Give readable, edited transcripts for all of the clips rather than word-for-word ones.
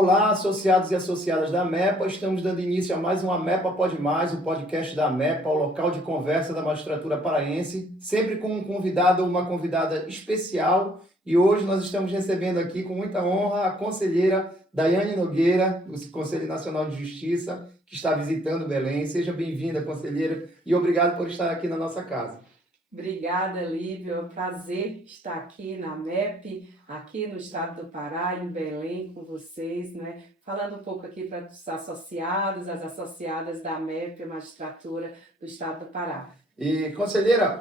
Olá, associados e associadas da MEPA, estamos dando início a mais uma MEPA Pode Mais, o podcast da MEPA, o local de conversa da magistratura paraense, sempre com um convidado ou uma convidada especial. E hoje nós estamos recebendo aqui com muita honra a conselheira Daiane Nogueira, do Conselho Nacional de Justiça, que está visitando Belém. Seja bem-vinda, conselheira, e obrigado por estar aqui na nossa casa. Obrigada, Lívia. É um prazer estar aqui na MEP, aqui no estado do Pará, em Belém, com vocês, né? Falando um pouco aqui para os associados, as associadas da MEP, a magistratura do estado do Pará. E, conselheira,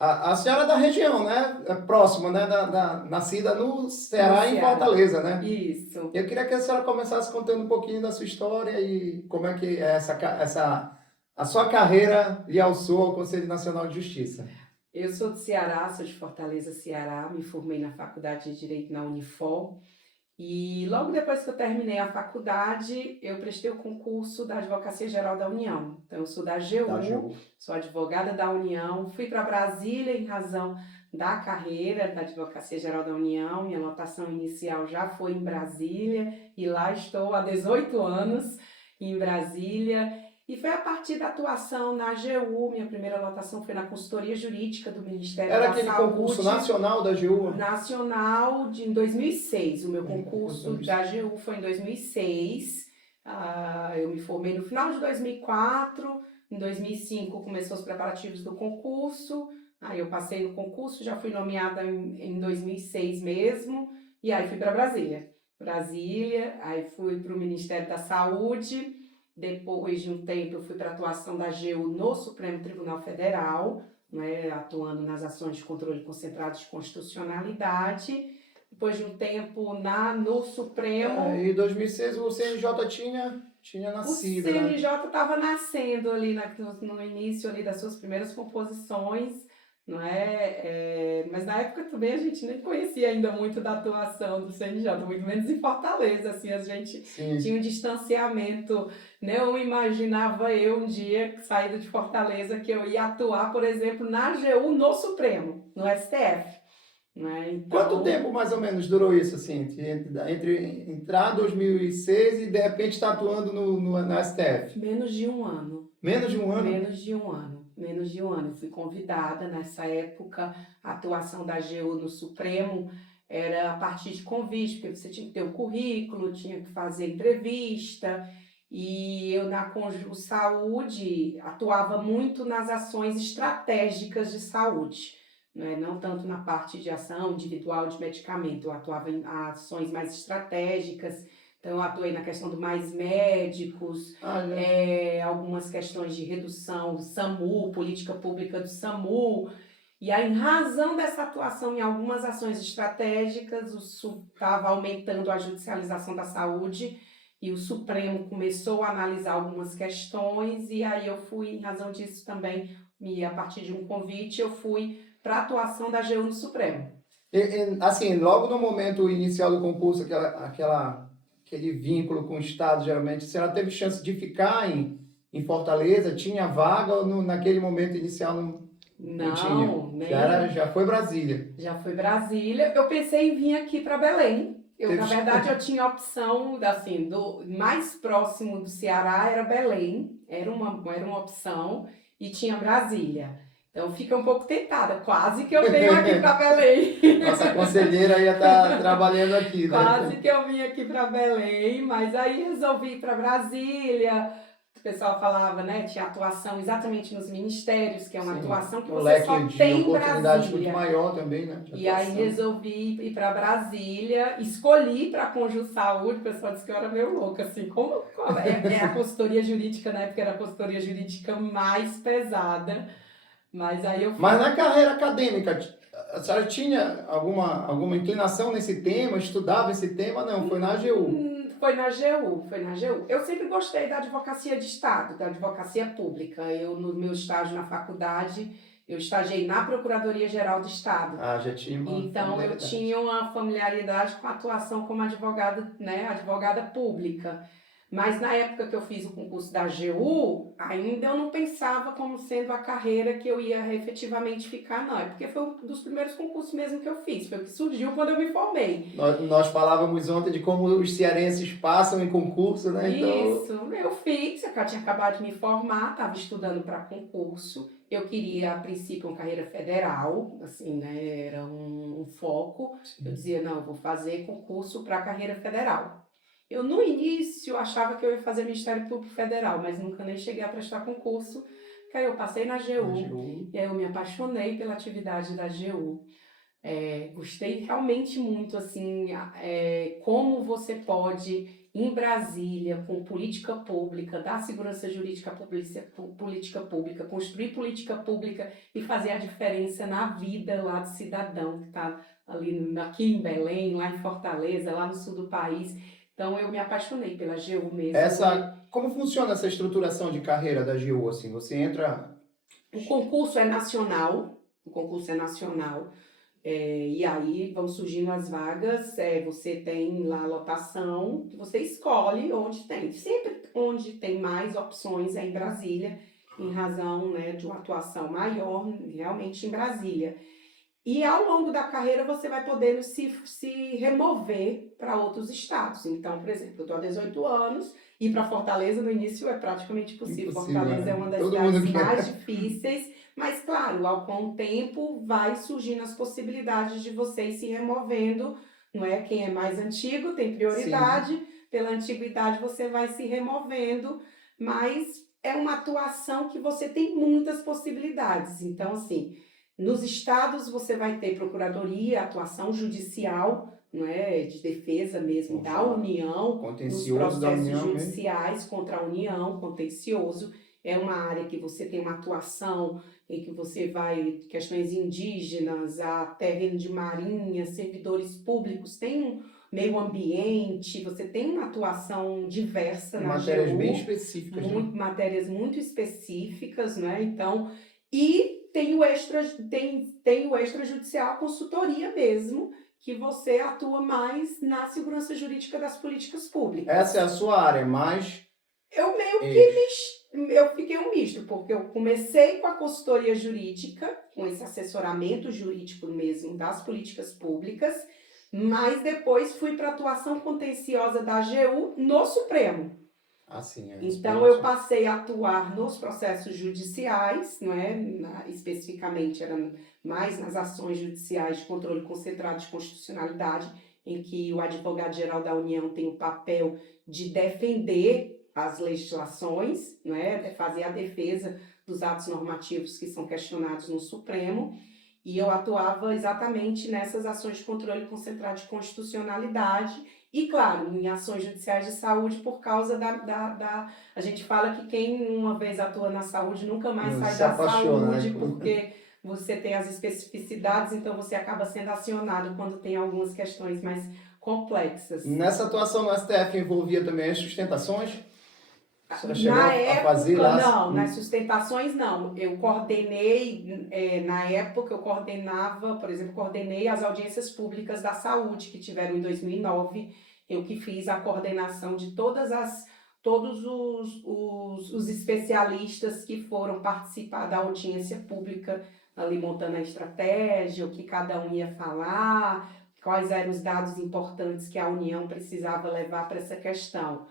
a senhora é da região, né? É próxima, né? Nascida no Ceará, em Fortaleza, né? Isso. Eu queria que a senhora começasse contando um pouquinho da sua história e como é que é a sua carreira lhe alçou ao Conselho Nacional de Justiça. Eu sou do Ceará, sou de Fortaleza, Ceará, me formei na Faculdade de Direito na Unifor e logo depois que eu terminei a faculdade, eu prestei o concurso da Advocacia Geral da União. Então, eu sou da AGU, sou advogada da União, fui para Brasília em razão da carreira da Advocacia Geral da União, minha lotação inicial já foi em Brasília e lá estou há 18 anos em Brasília. E foi a partir da atuação na AGU, minha primeira lotação foi na consultoria jurídica do Ministério da Saúde. Era aquele concurso nacional da AGU? Nacional em 2006, o meu concurso da AGU foi em 2006, eu me formei no final de 2004, em 2005 começou os preparativos do concurso, aí eu passei no concurso, já fui nomeada em 2006 mesmo, e aí fui para Brasília, aí fui para o Ministério da Saúde. Depois de um tempo, eu fui para a atuação da AGU no Supremo Tribunal Federal, né, atuando nas ações de controle concentrado de constitucionalidade. Depois de um tempo no Supremo... Em 2006 o CNJ tinha nascido, o CNJ estava nascendo ali no início ali das suas primeiras composições, não é? Mas na época também a gente nem conhecia ainda muito da atuação do CNJ, muito menos em Fortaleza, assim, a gente tinha um distanciamento, não imaginava eu um dia, saído de Fortaleza, que eu ia atuar, por exemplo, na AGU no Supremo, no STF. Né? Então, quanto tempo mais ou menos durou isso, assim, entre entrar em 2006 e de repente estar atuando no STF? Menos de um ano. Menos de um ano? Menos de um ano. Menos de um ano. Eu fui convidada nessa época, a atuação da AGU no Supremo era a partir de convite, porque você tinha que ter o currículo, tinha que fazer entrevista, e eu na Conjur Saúde atuava muito nas ações estratégicas de saúde, né? Não tanto na parte de ação individual de medicamento, eu atuava em ações mais estratégicas. Então, eu atuei na questão do Mais Médicos, algumas questões de redução do SAMU, política pública do SAMU. E aí, em razão dessa atuação em algumas ações estratégicas, estava aumentando a judicialização da saúde e o Supremo começou a analisar algumas questões e aí eu fui, em razão disso também, e a partir de um convite, eu fui para a atuação da AGU no Supremo. Assim, logo no momento inicial do concurso, aquele vínculo com o Estado, geralmente, a senhora teve chance de ficar em Fortaleza? Tinha vaga ou naquele momento inicial não tinha? Já foi Brasília? Já foi Brasília. Eu pensei em vir aqui para Belém. Na verdade, eu tinha a opção, assim, do mais próximo do Ceará era Belém, era uma opção, e tinha Brasília. Então, fica um pouco tentada, quase que eu venho aqui para Belém. Nossa conselheira ia estar trabalhando aqui, né? Quase que eu vim aqui para Belém, mas aí resolvi ir para Brasília. O pessoal falava, né, tinha atuação exatamente nos ministérios, que é uma atuação que você só tem em Brasília. Muito maior também, né? E aí resolvi ir para Brasília, escolhi para a Conjur Saúde, o pessoal disse que eu era meio louca, assim, como é a consultoria jurídica, na época era a consultoria jurídica mais pesada. Mas na carreira acadêmica, a senhora tinha alguma inclinação nesse tema? Estudava esse tema? Não, foi na AGU. Foi na AGU. Eu sempre gostei da advocacia de Estado, da advocacia pública. No meu estágio na faculdade, eu estagiei na Procuradoria-Geral do Estado. Já tinha uma Então, eu tinha uma familiaridade com a atuação como advogada, né, advogada pública. Mas na época que eu fiz o concurso da AGU, ainda eu não pensava como sendo a carreira que eu ia efetivamente ficar, não. É porque foi um dos primeiros concursos mesmo que eu fiz, foi o que surgiu quando eu me formei. Nós falávamos ontem de como os cearenses passam em concurso, né? Então, Isso, eu fiz, eu tinha acabado de me formar, estava estudando para concurso. Eu queria, a princípio, uma carreira federal, assim, né? Era um foco. Eu dizia, não, eu vou fazer concurso para carreira federal. Eu, no início, achava que eu ia fazer Ministério Público Federal, mas nunca nem cheguei a prestar concurso. Porque aí eu passei na AGU, e aí eu me apaixonei pela atividade da AGU. Gostei realmente muito, assim, como você pode, em Brasília, com política pública, dar segurança jurídica à política pública, construir política pública e fazer a diferença na vida lá do cidadão que está aqui em Belém, lá em Fortaleza, lá no sul do país. Então, eu me apaixonei pela AGU mesmo. como funciona essa estruturação de carreira da AGU? Assim, você entra... O concurso é nacional, e aí vão surgindo as vagas, você tem lá a lotação, que você escolhe onde tem. Sempre onde tem mais opções é em Brasília, em razão, né, de uma atuação maior realmente em Brasília. E ao longo da carreira você vai podendo se remover para outros estados. Então, por exemplo, eu estou há 18 anos, ir para Fortaleza no início é praticamente impossível. Fortaleza é uma das cidades mais difíceis, mas claro, com o tempo vai surgindo as possibilidades de vocês se removendo, não é? Quem é mais antigo tem prioridade, sim. Pela antiguidade você vai se removendo, mas é uma atuação que você tem muitas possibilidades. Então, assim, nos estados você vai ter procuradoria, atuação judicial, não é, de defesa mesmo da União, nos processos judiciais contra a União, contencioso. É uma área que você tem uma atuação em que você vai, questões indígenas, a terreno de marinha, servidores públicos, tem um meio ambiente, você tem uma atuação diversa na AGU. Matérias bem específicas. Matérias muito específicas, né? Então, e tem o extrajudicial, a consultoria mesmo, que você atua mais na segurança jurídica das políticas públicas. Essa é a sua área, mas... Eu meio que eu fiquei um misto, porque eu comecei com a consultoria jurídica, com esse assessoramento jurídico mesmo das políticas públicas, mas depois fui para a atuação contenciosa da AGU no Supremo. Assim, então, eu passei a atuar nos processos judiciais, não é? Especificamente, era mais nas ações judiciais de controle concentrado de constitucionalidade, em que o advogado-geral da União tem o papel de defender as legislações, não é? Fazer a defesa dos atos normativos que são questionados no Supremo, e eu atuava exatamente nessas ações de controle concentrado de constitucionalidade. E, claro, em ações judiciais de saúde, por causa a gente fala que quem uma vez atua na saúde nunca mais sai da saúde, né? Porque você tem as especificidades, então você acaba sendo acionado quando tem algumas questões mais complexas. Nessa atuação no STF envolvia também as sustentações? Na época, não, nas sustentações não. Eu coordenei, na época eu coordenava, por exemplo, coordenei as audiências públicas da saúde que tiveram em 2009. Eu que fiz a coordenação de todos os especialistas que foram participar da audiência pública, ali montando a estratégia, o que cada um ia falar, quais eram os dados importantes que a União precisava levar para essa questão.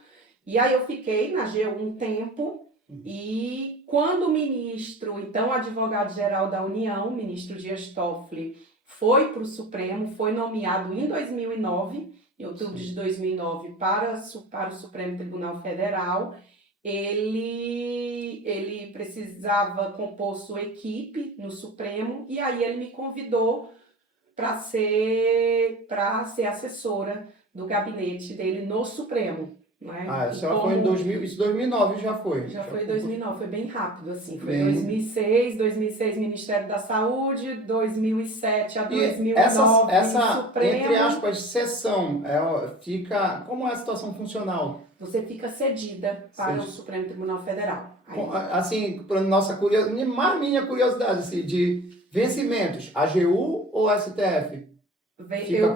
E aí eu fiquei na AGU um tempo, e quando o ministro, então advogado-geral da União, o ministro Dias Toffoli, foi para o Supremo, foi nomeado em 2009, em outubro de 2009, para o Supremo Tribunal Federal, ele precisava compor sua equipe no Supremo, e aí ele me convidou para ser assessora do gabinete dele no Supremo. Não é? Isso foi em 2009 já foi? Já foi em 2009, foi bem rápido, assim. Foi 2006, Ministério da Saúde, 2007 a 2009, Supremo. Entre aspas, sessão, fica... Como é a situação funcional? Você fica cedida para o Supremo Tribunal Federal. Assim, para nossa curiosidade, mais minha curiosidade, assim, de vencimentos, AGU ou STF? Eu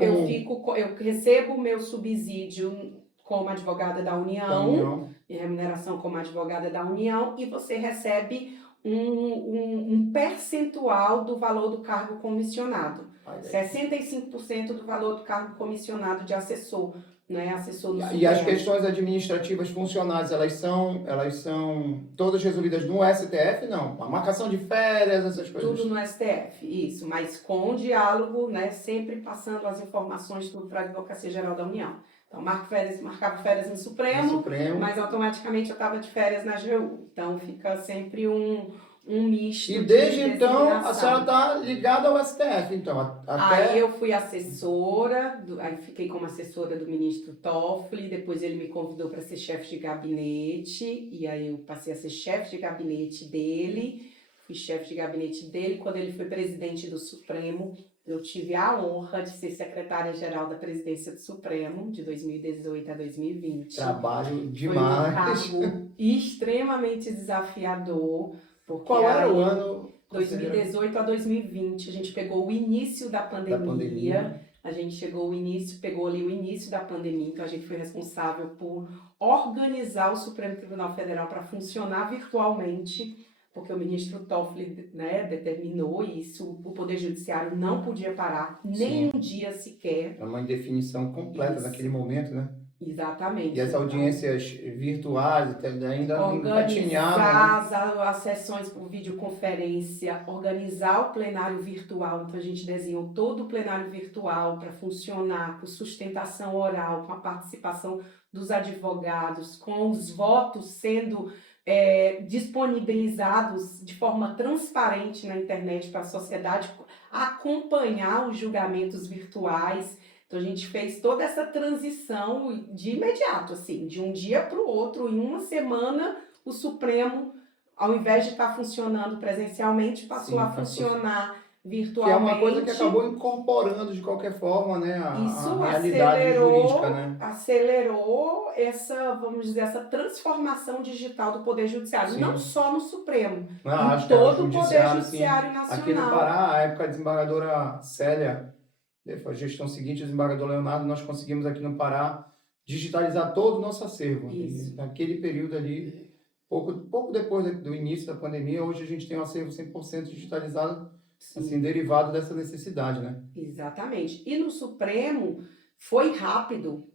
recebo o meu subsídio como advogada da Da União, União. e remuneração como advogada da União, e você recebe um percentual do valor do cargo comissionado. Olha aí. 65% do valor do cargo comissionado de assessor, né? Assessor do E as Supremo. questões administrativas funcionais, elas são todas resolvidas no STF? Não. A marcação de férias, essas coisas. Tudo no STF, isso, mas com diálogo, né? Sempre passando as informações tudo para a Advocacia Geral da União. Então, marcava férias no No Supremo, Supremo. mas automaticamente eu estava de férias na AGU. Então, fica sempre um misto E de desde então, a designação. senhora está ligada ao STF, então, Aí até... eu fui assessora, aí fiquei como assessora do ministro Toffoli, depois ele me convidou para ser chefe de gabinete, e aí eu passei a ser chefe de gabinete dele, fui chefe de gabinete dele. Quando ele foi presidente do Supremo, eu tive a honra de ser secretária-geral da presidência do Supremo, de 2018 a 2020. Trabalho Foi um demais. cargo extremamente desafiador, porque Qual era o aí, ano? 2018 a 2020, a gente pegou o início da Da pandemia, pandemia. a gente pegou ali o início da pandemia, então a gente foi responsável por organizar o Supremo Tribunal Federal para funcionar virtualmente, porque o ministro Toffoli, né, determinou isso, o Poder Judiciário não podia parar, nem Sim. um dia sequer. Era uma indefinição completa Isso. naquele momento, né? Exatamente. E as Então, audiências virtuais ainda engatinhavam, né? organizar as sessões por videoconferência, organizar o plenário virtual. Então, a gente desenhou todo o plenário virtual para funcionar com sustentação oral, com a participação dos advogados, com os votos sendo disponibilizados de forma transparente na internet para a sociedade acompanhar os julgamentos virtuais. Então, a gente fez toda essa transição de imediato, assim, de um dia para o outro. Em uma semana, o Supremo, ao invés de estar funcionando presencialmente, passou Sim, a funcionar que é virtualmente. uma coisa que acabou incorporando de qualquer forma, né, Isso a realidade jurídica, né? acelerou essa, vamos dizer, essa transformação digital do Poder Judiciário, Sim. não só no Supremo, Acho em que era todo o Poder judiciário, sim. Judiciário Aqui no Nacional. Pará, a época da desembargadora Célia, foi a gestão seguinte, o desembargador Leonardo, nós conseguimos aqui no Pará digitalizar todo o nosso acervo. Isso. E naquele período ali, pouco depois do início da pandemia, hoje a gente tem um acervo 100% digitalizado, Sim. assim, derivado dessa necessidade, né? Exatamente. E no Supremo foi rápido.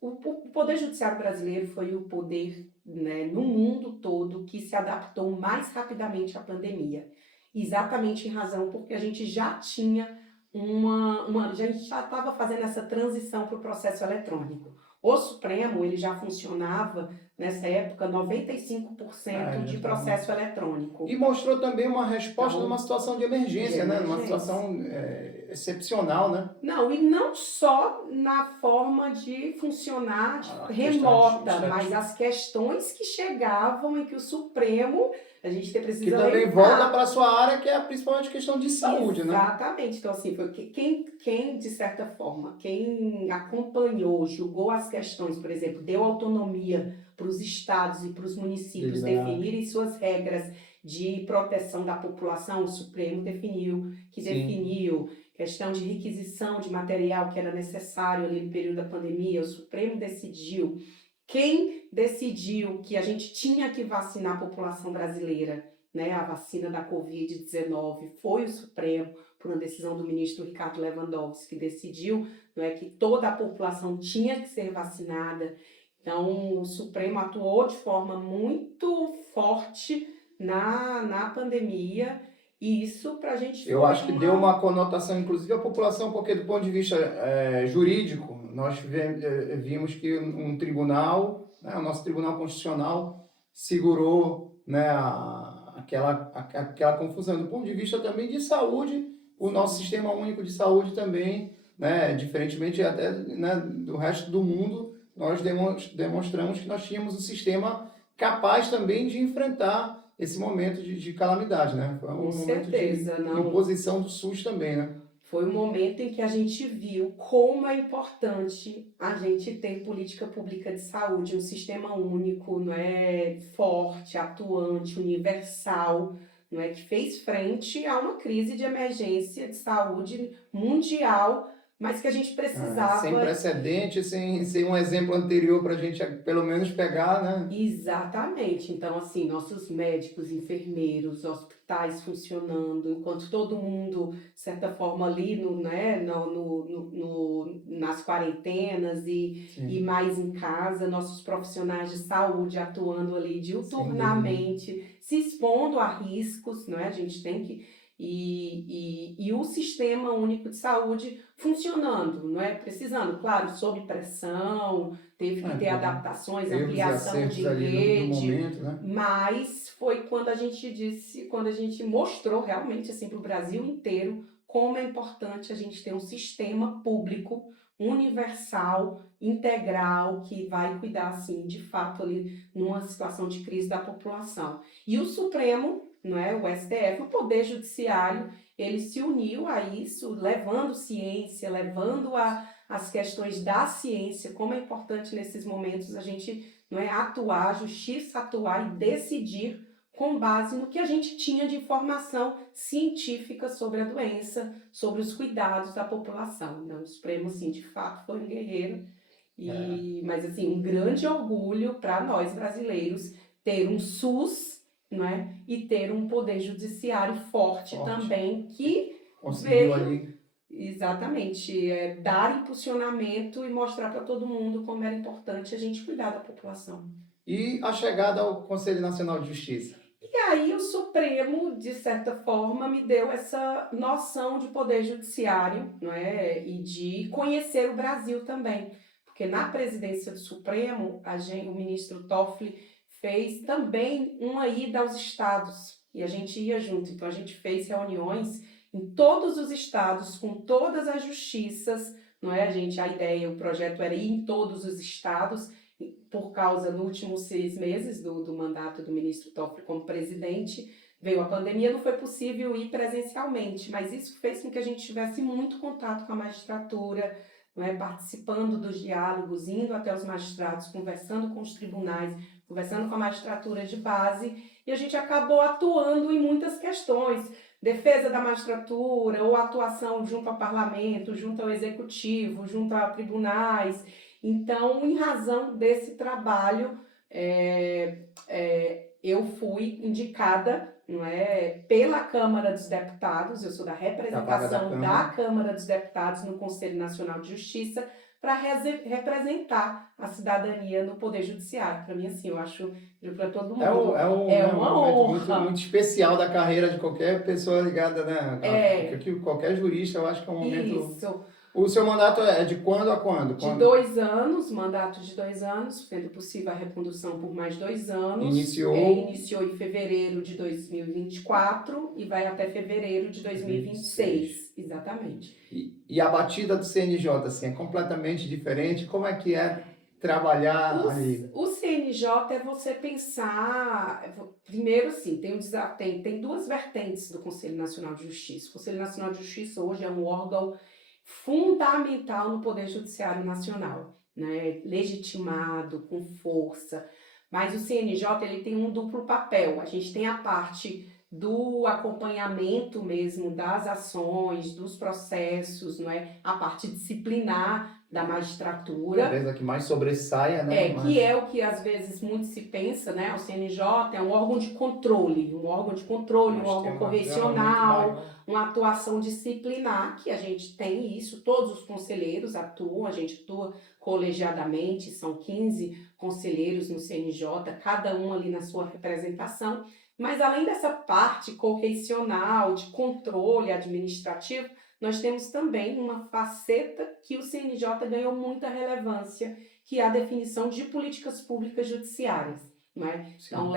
O Poder Judiciário brasileiro foi o poder, né, no mundo todo que se adaptou mais rapidamente à pandemia. Exatamente em razão porque a gente já tinha a gente já estava fazendo essa transição para o processo eletrônico. O Supremo, ele já funcionava, nessa época, 95% de processo eletrônico. E mostrou também uma resposta Então, numa situação de emergência, né? Numa situação excepcional, né? Não, e não só na forma de funcionar remota, mas as questões que chegavam e que o Supremo, a gente precisa que também lembrar. volta para a sua área, que é principalmente questão de saúde, né? Exatamente. Então, assim, foi quem, de certa forma, quem acompanhou, julgou as questões, por exemplo, deu autonomia para os estados e para os municípios definirem suas regras de proteção da população, o Supremo definiu, questão de requisição de material que era necessário ali no período da pandemia, o Supremo decidiu. Quem decidiu que a gente tinha que vacinar a população brasileira, né, a vacina da Covid-19, foi o Supremo, por uma decisão do ministro Ricardo Lewandowski, que decidiu, não é, que toda a população tinha que ser vacinada. Então, o Supremo atuou de forma muito forte na pandemia, e isso para a gente Eu acho que deu uma conotação, inclusive, à população, porque do ponto de vista jurídico, nós vimos que um tribunal, né, o nosso Tribunal Constitucional, segurou, né, aquela confusão. Do ponto de vista também de saúde, o nosso Sistema Único de Saúde também, né, diferentemente até, né, do resto do mundo, nós demonstramos que nós tínhamos um sistema capaz também de enfrentar esse momento de calamidade, né? Foi um momento de imposição do SUS também, né? Foi um momento em que a gente viu como é importante a gente ter política pública de saúde, um sistema único, não é, forte, atuante, universal, não é, que fez frente a uma crise de emergência de saúde mundial, mas que a gente Sem precisava. precedente, sem um exemplo anterior para a gente pelo menos pegar, né? Exatamente. Então, assim, nossos médicos, enfermeiros, hospitais funcionando, enquanto todo mundo, de certa forma, ali né, nas quarentenas e Sim, mais em casa, nossos profissionais de saúde atuando ali sem dúvida. diuturnamente, se expondo a riscos, não é? A gente tem que. E o Sistema Único de Saúde funcionando, não é? Precisando, claro, sob pressão, teve que ter Teve adaptações, erros e ampliação de acertos ali no rede, momento, né? mas foi quando a gente disse, quando a gente mostrou realmente assim para o Brasil inteiro como é importante a gente ter um sistema público universal, integral, que vai cuidar assim, de fato ali numa situação de crise da população. E o Supremo, não é, o STF, o Poder Judiciário, ele se uniu a isso, levando ciência, levando as questões da ciência, como é importante nesses momentos a gente, não é, atuar, a justiça atuar e decidir com base no que a gente tinha de informação científica sobre a doença, sobre os cuidados da população. Então, o Supremo, assim, de fato, foi um guerreiro, É, mas, assim, um grande orgulho para nós brasileiros ter um SUS, não é? E ter um poder judiciário forte forte. também, E que conseguiu veio ali. exatamente, dar impulsionamento e mostrar para todo mundo como era importante a gente cuidar da população. E a chegada ao Conselho Nacional de Justiça. E aí o Supremo, de certa forma, me deu essa noção de poder judiciário, não é? E de conhecer o Brasil também. Porque na presidência do Supremo, o ministro Toffoli fez também uma ida aos estados. E a gente ia junto. Então, a gente fez reuniões em todos os estados, com todas as justiças, não é? A ideia, o projeto era ir em todos os estados, por causa, nos últimos 6 meses do mandato do ministro Toffoli como presidente, veio a pandemia, não foi possível ir presencialmente, mas isso fez com que a gente tivesse muito contato com a magistratura, não é? Participando dos diálogos, indo até os magistrados, conversando com os tribunais, conversando com a magistratura de base, e a gente acabou atuando em muitas questões, defesa da magistratura, ou atuação junto ao parlamento, junto ao executivo, junto a tribunais. Então, em razão desse trabalho, eu fui indicada, não é, pela Câmara dos Deputados, eu sou da Da vaga da representação da Câmara. Câmara dos Deputados no Conselho Nacional de Justiça, para representar a cidadania no Poder Judiciário. Para mim, assim, eu acho, para todo mundo, é Né, um uma momento muito, muito honra. especial da carreira de qualquer pessoa ligada, né? É, Qualquer jurista, eu acho que é um momento. isso. O seu mandato é de quando a quando? De Quando 2 anos, mandato de 2 anos, sendo possível a recondução por mais 2 anos. iniciou Iniciou em fevereiro de 2024 e vai até fevereiro de 2026. 2026. Exatamente. E a batida do CNJ, assim, é completamente diferente. Como é que é trabalhar ali? O CNJ é você pensar. Primeiro, assim, tem duas vertentes do Conselho Nacional de Justiça. O Conselho Nacional de Justiça hoje é um órgão fundamental no Poder Judiciário Nacional, né? Legitimado, com força. Mas o CNJ ele tem um duplo papel. A gente tem a parte do acompanhamento mesmo das ações, dos processos, não é? A parte disciplinar da magistratura, Talvez a que mais sobressaia, né? que é o que às vezes muito se pensa, né? O CNJ é um órgão de controle, um Mas tem órgão uma gama muito correcional, maior. uma atuação disciplinar, que a gente tem isso, todos os conselheiros atuam, a gente atua colegiadamente, são 15 conselheiros no CNJ, cada um ali na sua representação, mas além dessa parte correcional, de controle administrativo, nós temos também uma faceta que o CNJ ganhou muita relevância, que é a definição de políticas públicas judiciárias, não é? Então,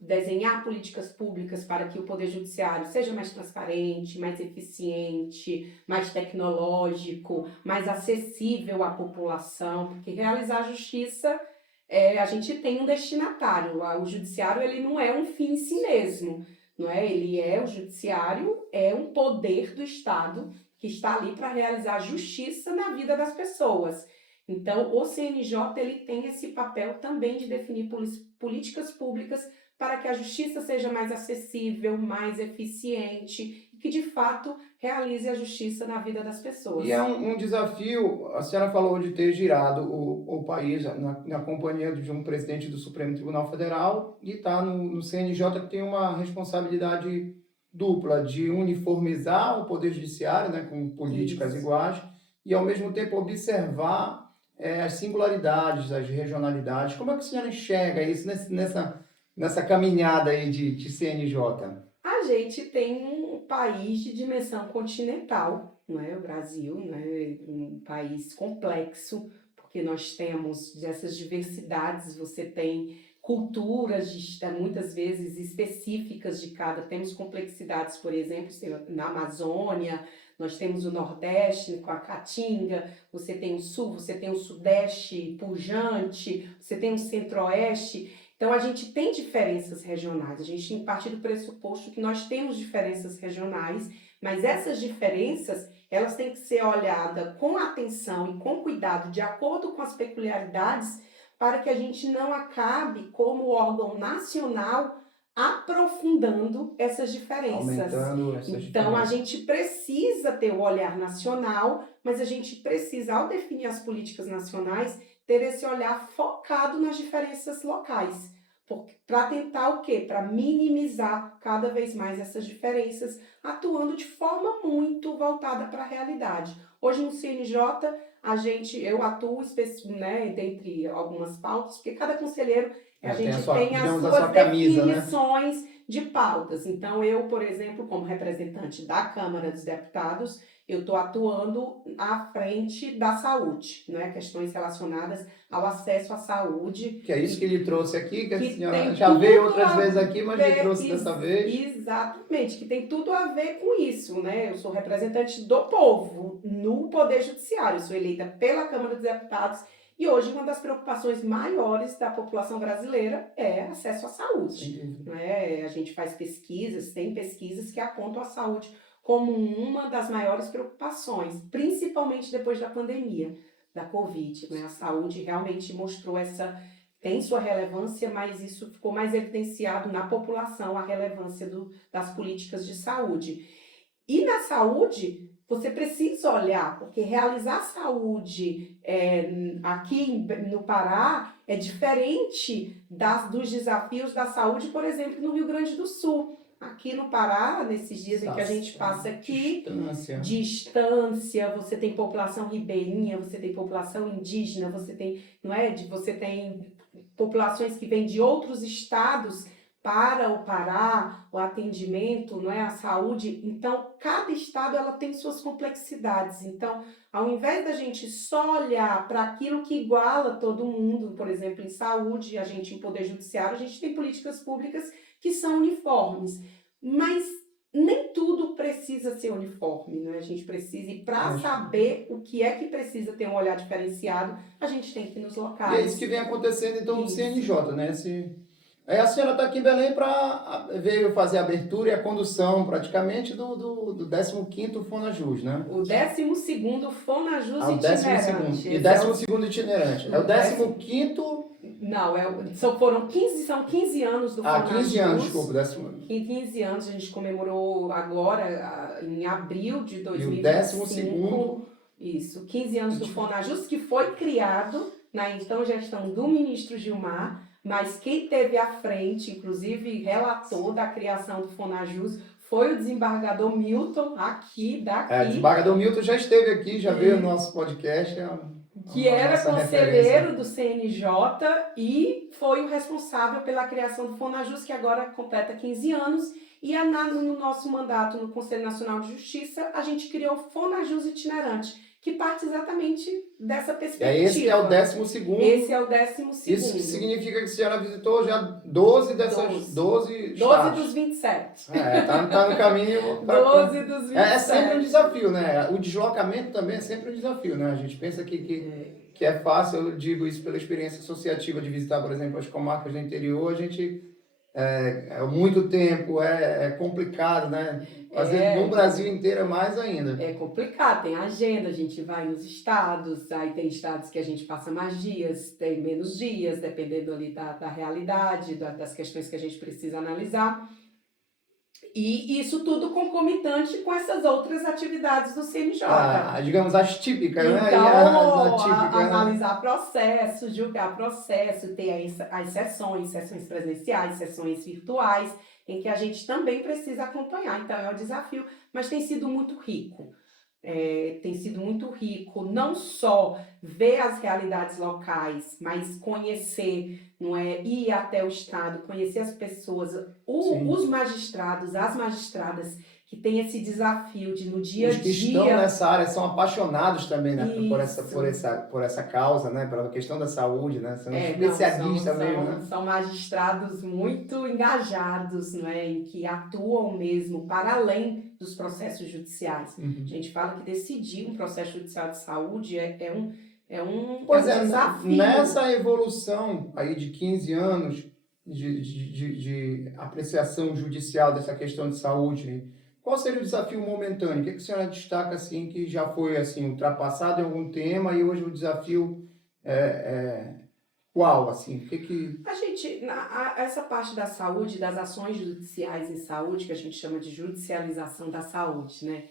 desenhar políticas públicas para que o Poder Judiciário seja mais transparente, mais eficiente, mais tecnológico, mais acessível à população, porque realizar justiça, a gente tem um destinatário, o Judiciário ele não é um fim em si mesmo, não é? O Judiciário é um poder do Estado que está ali para realizar justiça na vida das pessoas. Então, o CNJ ele tem esse papel também de definir políticas públicas para que a justiça seja mais acessível, mais eficiente e que, de fato, realize a justiça na vida das pessoas. E é um desafio, a senhora falou de ter girado o país na companhia de um presidente do Supremo Tribunal Federal e está no CNJ, que tem uma responsabilidade dupla de uniformizar o Poder Judiciário, né, com políticas Isso. iguais, e ao mesmo tempo observar as singularidades, as regionalidades. Como é que a senhora enxerga isso nessa caminhada aí de CNJ? A gente tem um país de dimensão continental, não é? O Brasil, né? Um país complexo, porque nós temos essas diversidades, você tem culturas muitas vezes específicas de cada, temos complexidades, por exemplo, na Amazônia, nós temos o Nordeste com a Caatinga, você tem o Sul, você tem o Sudeste pujante, você tem o Centro-Oeste. Então, a gente tem diferenças regionais, a gente tem que partir do pressuposto que nós temos diferenças regionais, mas essas diferenças, elas têm que ser olhadas com atenção e com cuidado, de acordo com as peculiaridades, para que a gente não acabe, como órgão nacional, aprofundando essas diferenças. Aumentando essas Então, a diferenças. gente precisa ter o olhar nacional, mas a gente precisa, ao definir as políticas nacionais, ter esse olhar focado nas diferenças locais. Para tentar o quê? Para minimizar cada vez mais essas diferenças, atuando de forma muito voltada para a realidade. Hoje no CNJ, eu atuo, né, dentre algumas pautas, porque cada conselheiro, a gente tem as digamos, a suas sua camisa, né? definições de pautas. Então, eu, por exemplo, como representante da Câmara dos Deputados, eu estou atuando à frente da saúde, né? Questões relacionadas ao acesso à saúde. Que é isso que ele trouxe aqui, que a Que senhora tem já veio tudo outras a vezes aqui, mas me ver, trouxe dessa vez. exatamente, que tem tudo a ver com isso, né? Eu sou representante do povo no Poder Judiciário, eu sou eleita pela Câmara dos Deputados e hoje uma das preocupações maiores da população brasileira é acesso à saúde, né? A gente faz pesquisas, tem pesquisas que apontam a saúde como uma das maiores preocupações, principalmente depois da pandemia da Covid, né? A saúde realmente mostrou tem sua relevância, mas isso ficou mais evidenciado na população, a relevância das políticas de saúde. E na saúde, você precisa olhar, porque realizar saúde aqui no Pará é diferente dos desafios da saúde, por exemplo, no Rio Grande do Sul. Aqui no Pará, nesses dias em que a gente passa aqui, distância, você tem população ribeirinha, você tem população indígena, você tem populações que vêm de outros estados para o Pará, o atendimento, não é, a saúde. Então, cada estado ela tem suas complexidades. Então, ao invés da gente só olhar para aquilo que iguala todo mundo, por exemplo, em saúde, a gente em poder judiciário, a gente tem políticas públicas que são uniformes, mas nem tudo precisa ser uniforme, né? A gente precisa, e para saber o que é que precisa ter um olhar diferenciado, a gente tem que ir nos locais. E é isso que vem acontecendo, então, no CNJ, né? A senhora está aqui em Belém veio fazer a abertura e a condução, praticamente, do 15º Fonajus, né? O 12º Fonajus itinerante. E 12º itinerante. É o 15º... Não, são 15 anos do Fonajus. 15 anos, desculpa. 15 anos, a gente comemorou agora, em abril de 2025. E o 12º... Isso, 15 anos do Fonajus, que foi criado na então gestão do ministro Gilmar, mas quem teve à frente, inclusive relator da criação do Fonajus, foi o desembargador Milton, daqui. O desembargador Milton já esteve aqui, já veio no nosso podcast. Que era conselheiro do CNJ e foi o responsável pela criação do Fonajus, que agora completa 15 anos. E no nosso mandato no Conselho Nacional de Justiça, a gente criou o Fonajus itinerante, que parte exatamente dessa perspectiva. Esse é o 12º. Esse é o 12º. Isso significa que a senhora visitou já 12 dessas 12 estados. 12 dos 27. Tá no caminho. 12 dos 27. É sempre um desafio, né? O deslocamento também é sempre um desafio, né? A gente pensa que é fácil, eu digo isso pela experiência associativa de visitar, por exemplo, as comarcas do interior, a gente... É muito tempo, é complicado, né? Fazer no Brasil inteiro é mais ainda. É complicado, tem agenda, a gente vai nos estados, aí tem estados que a gente passa mais dias, tem menos dias, dependendo ali da realidade, das questões que a gente precisa analisar. E isso tudo concomitante com essas outras atividades do CNJ. Digamos, as típicas, né? Então, Típica, né? analisar processos, julgar processo, ter as sessões presenciais, sessões virtuais, em que a gente também precisa acompanhar. Então, é um desafio, mas tem sido muito rico. Tem sido muito rico, não só ver as realidades locais, mas conhecer, não é, ir até o estado, conhecer as pessoas, Sim. os magistrados, as magistradas que têm esse desafio de no dia a Os que estão dia. nessa área são apaixonados também, né, Isso. por essa causa, né, pela questão da saúde, né, são Não, especialistas mesmo, né? são magistrados muito engajados, não é, em que atuam mesmo para além dos processos judiciais. A gente fala que decidir um processo judicial de saúde Pois um é, desafio. nessa evolução aí de 15 anos de apreciação judicial dessa questão de saúde, qual seria o desafio momentâneo? O que a senhora destaca assim que já foi assim ultrapassado em algum tema e hoje o desafio é qual assim? A gente, essa parte da saúde, das ações judiciais em saúde, que a gente chama de judicialização da saúde, né?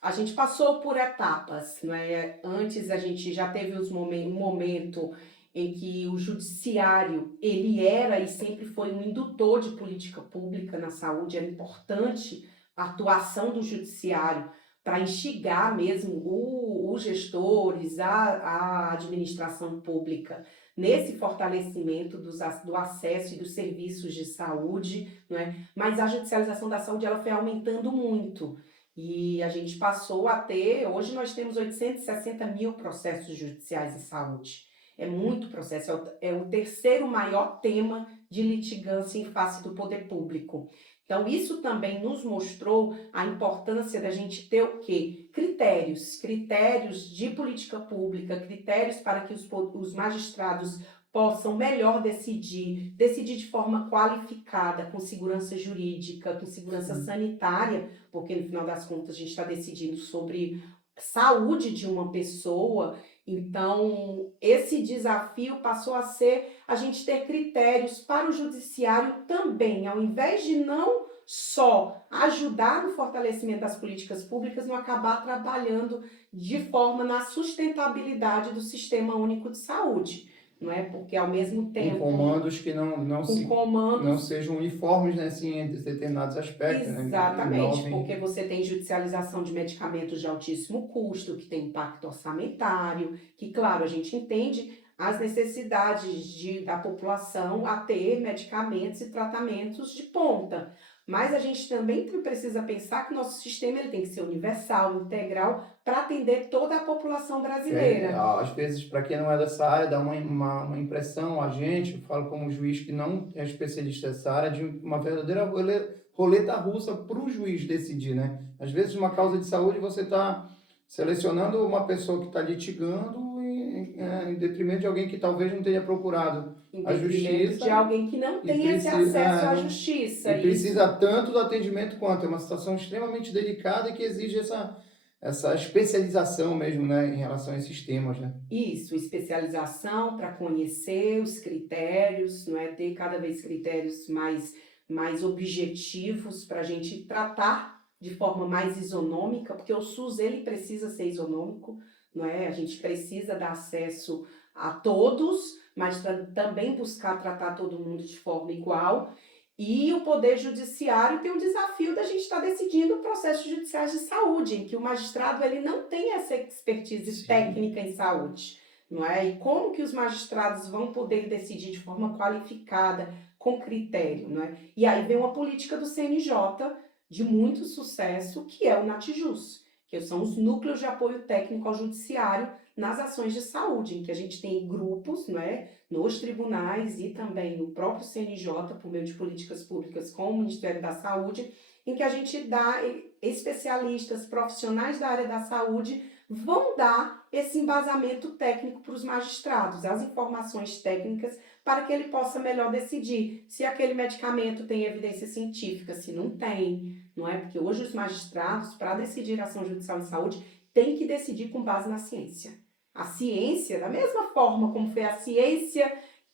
A gente passou por etapas, né? Antes a gente já teve um momento em que o judiciário, ele era e sempre foi um indutor de política pública na saúde, era importante a atuação do judiciário para instigar mesmo os gestores, a administração pública nesse fortalecimento do acesso e dos serviços de saúde, não é? Mas a judicialização da saúde ela foi aumentando muito. E a gente passou a ter, hoje nós temos 860 mil processos judiciais em saúde. É muito processo, é o terceiro maior tema de litigância em face do poder público. Então, isso também nos mostrou a importância da gente ter o quê? Critérios de política pública, critérios para que os magistrados possam melhor decidir de forma qualificada, com segurança jurídica, com segurança sanitária, porque no final das contas a gente está decidindo sobre saúde de uma pessoa. Então, esse desafio passou a ser a gente ter critérios para o judiciário também, ao invés de não só ajudar no fortalecimento das políticas públicas, não acabar trabalhando de forma na sustentabilidade do Sistema Único de Saúde. Não é? Porque ao mesmo tempo... Com comandos que não sejam uniformes, né, assim, entre determinados aspectos. Exatamente, né? porque você tem judicialização de medicamentos de altíssimo custo, que tem impacto orçamentário, que, claro, a gente entende as necessidades da população a ter medicamentos e tratamentos de ponta. Mas a gente também precisa pensar que o nosso sistema ele tem que ser universal, integral, para atender toda a população brasileira. Às vezes, para quem não é dessa área, dá uma impressão, a gente, eu falo como juiz que não é especialista dessa área, de uma verdadeira roleta russa para o juiz decidir, né? Às vezes, uma causa de saúde, você está selecionando uma pessoa que está litigando em detrimento de alguém que talvez não tenha procurado a justiça. De alguém que não tem esse acesso à justiça. E precisa tanto do atendimento quanto. É uma situação extremamente delicada e que exige essa especialização mesmo, né, em relação a esses temas, né? Isso, especialização para conhecer os critérios, não é? Ter cada vez critérios mais objetivos para a gente tratar de forma mais isonômica, porque o SUS ele precisa ser isonômico, não é? A gente precisa dar acesso a todos, mas também buscar tratar todo mundo de forma igual. E o Poder Judiciário tem o desafio da gente estar decidindo processos judiciais de saúde, em que o magistrado ele não tem essa expertise técnica em saúde, não é? E como que os magistrados vão poder decidir de forma qualificada, com critério, não é? E aí vem uma política do CNJ de muito sucesso, que é o NATJUS, que são os núcleos de apoio técnico ao judiciário nas ações de saúde, em que a gente tem grupos, não é? Nos tribunais e também no próprio CNJ, por meio de políticas públicas com o Ministério da Saúde, em que a gente dá especialistas, profissionais da área da saúde, vão dar esse embasamento técnico para os magistrados, as informações técnicas, para que ele possa melhor decidir se aquele medicamento tem evidência científica, se não tem, não é? Porque hoje os magistrados, para decidir ação judicial em saúde, têm que decidir com base na ciência. A ciência, da mesma forma como foi a ciência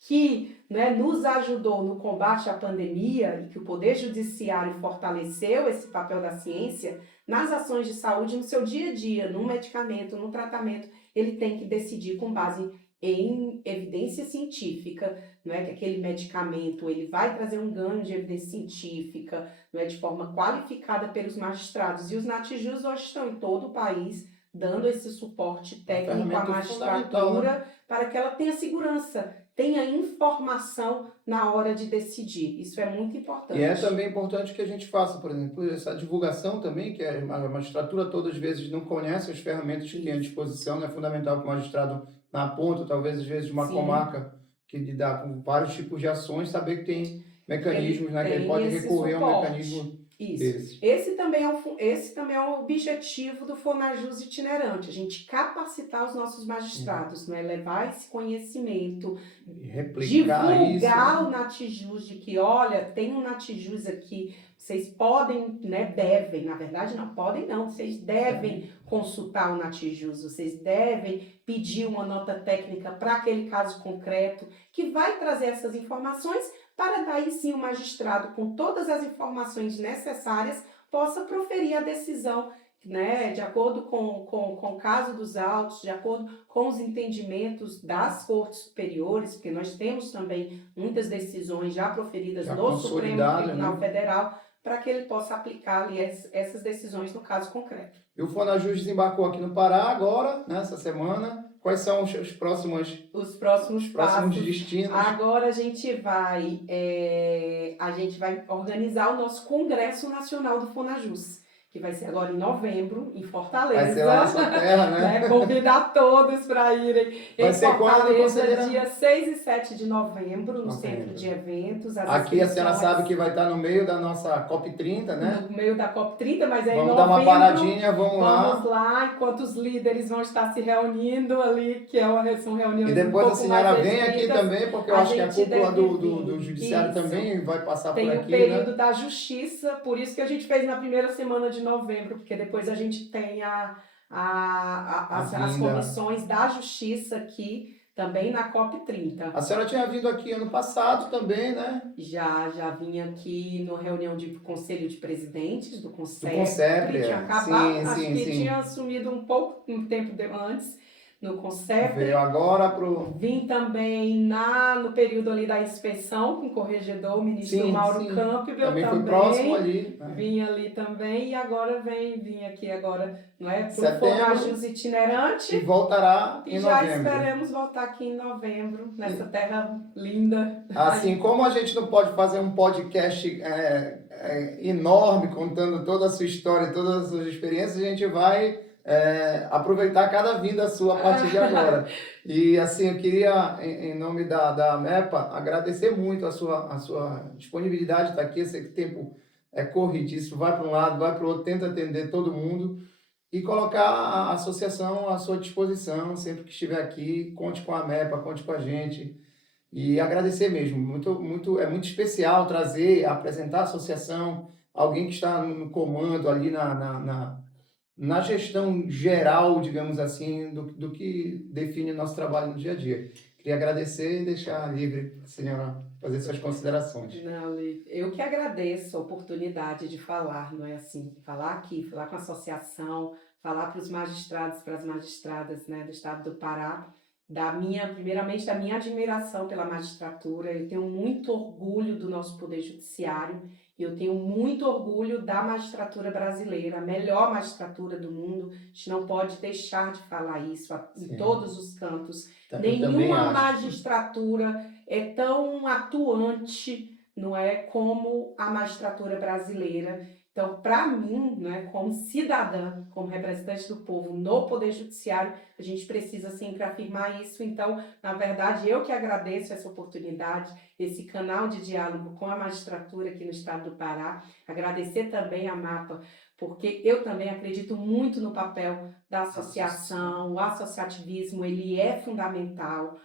que, né, nos ajudou no combate à pandemia e que o Poder Judiciário fortaleceu esse papel da ciência nas ações de saúde, no seu dia a dia, no medicamento, no tratamento, ele tem que decidir com base em evidência científica, não é que aquele medicamento ele vai trazer um ganho de evidência científica, não é de forma qualificada pelos magistrados. E os natijus hoje estão em todo o país dando esse suporte técnico à magistratura, né, para que ela tenha segurança, tenha informação na hora de decidir. Isso é muito importante. E é também importante que a gente faça, por exemplo, essa divulgação também, que a magistratura todas as vezes não conhece as ferramentas que tem à disposição, é fundamental que o magistrado na ponta, talvez às vezes de uma comarca que lida com vários tipos de ações, saber que tem mecanismos, né, que ele pode recorrer a um mecanismo. Isso. Esse também é o objetivo do Fonajus itinerante, a gente capacitar os nossos magistrados, né? Levar esse conhecimento, replicar divulgar isso, o Natijus, de que, olha, tem um Natijus aqui, vocês podem, né, devem, na verdade não, podem não, vocês devem consultar o Natijus, vocês devem pedir uma nota técnica para aquele caso concreto, que vai trazer essas informações, para daí sim o magistrado, com todas as informações necessárias, possa proferir a decisão, né, de acordo com o caso dos autos, de acordo com os entendimentos das cortes superiores, porque nós temos também muitas decisões já proferidas no Supremo Tribunal Federal, para que ele possa aplicar ali essas decisões no caso concreto. E o Fonajus desembarcou aqui no Pará agora, nessa semana. Quais são os próximos destinos? Agora a gente vai organizar o nosso Congresso Nacional do Fonajus, que vai ser agora em novembro, em Fortaleza. Vai ser lá na sua terra, né? Convidar todos para irem vai em Fortaleza, quando, dia 6 e 7 de novembro, no Centro de Eventos. Aqui a senhora sabe que vai estar no meio da nossa COP30, né? No meio da COP30, mas aí em novembro... Vamos dar uma paradinha, vamos lá, enquanto os líderes vão estar se reunindo ali, que são reuniões e depois a senhora vem aqui também, porque eu acho que a cúpula do Judiciário também vai passar por aqui, né? Tem o período da Justiça, por isso que a gente fez na primeira semana de novembro, porque depois a gente tem as comissões da Justiça aqui, também na COP30. A senhora tinha vindo aqui ano passado também, né? Já vim aqui na reunião de Conselho de Presidentes do Conselho. Tinha acabado, acho que tinha assumido um tempo antes. No Conselho. Veio agora Vim também no período ali da inspeção com o corregedor, o ministro Mauro Campbell. Também foi próximo ali. Né? Vim ali também e agora vim aqui agora, não é? Para o Fonajus itinerante. E voltará em novembro. Já esperamos voltar aqui em novembro, nessa terra linda. Assim como a gente não pode fazer um podcast enorme, contando toda a sua história, todas as suas experiências, a gente vai... aproveitar cada vinda sua a partir de agora. E assim, eu queria, em nome da MEPA, agradecer muito a sua disponibilidade de estar aqui. Eu sei que o tempo é corridiço, vai para um lado, vai para o outro, tenta atender todo mundo e colocar a associação à sua disposição, sempre que estiver aqui, conte com a MEPA, conte com a gente. E agradecer mesmo, é muito especial apresentar a associação, alguém que está no comando ali na gestão geral, digamos assim, do que define o nosso trabalho no dia a dia. Queria agradecer e deixar livre a senhora fazer suas considerações. Não, eu que agradeço a oportunidade de falar, não é assim? Falar aqui, falar com a associação, falar para os magistrados, para as magistradas, né, do estado do Pará, primeiramente da minha admiração pela magistratura. Eu tenho muito orgulho do nosso Poder Judiciário. Eu tenho muito orgulho da magistratura brasileira, a melhor magistratura do mundo. A gente não pode deixar de falar isso em todos os cantos. Nenhuma magistratura é tão atuante, não é, como a magistratura brasileira. Então, para mim, né, como cidadã, como representante do povo no Poder Judiciário, a gente precisa sempre afirmar isso. Então, na verdade, eu que agradeço essa oportunidade, esse canal de diálogo com a magistratura aqui no estado do Pará. Agradecer também a MAPA, porque eu também acredito muito no papel da associação. O associativismo, ele é fundamental.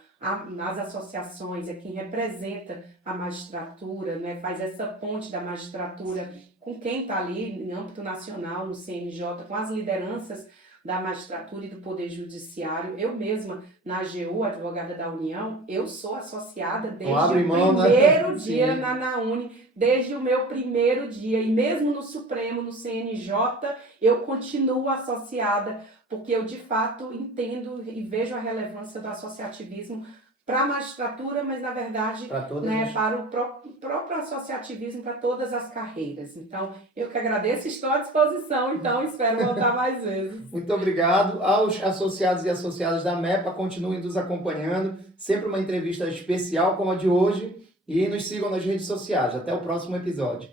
Nas associações, é quem representa a magistratura, né, faz essa ponte da magistratura com quem está ali em âmbito nacional, no CNJ, com as lideranças da magistratura e do Poder Judiciário. Eu mesma, na AGU, advogada da União, eu sou associada desde o primeiro dia na Uni, desde o meu primeiro dia. E mesmo no Supremo, no CNJ, eu continuo associada, porque eu, de fato, entendo e vejo a relevância do associativismo para a magistratura, mas, na verdade, para o próprio associativismo, para todas as carreiras. Então, eu que agradeço, estou à disposição, então, espero voltar mais vezes. Muito obrigado aos associados e associadas da MEPA, continuem nos acompanhando, sempre uma entrevista especial como a de hoje, e nos sigam nas redes sociais. Até o próximo episódio.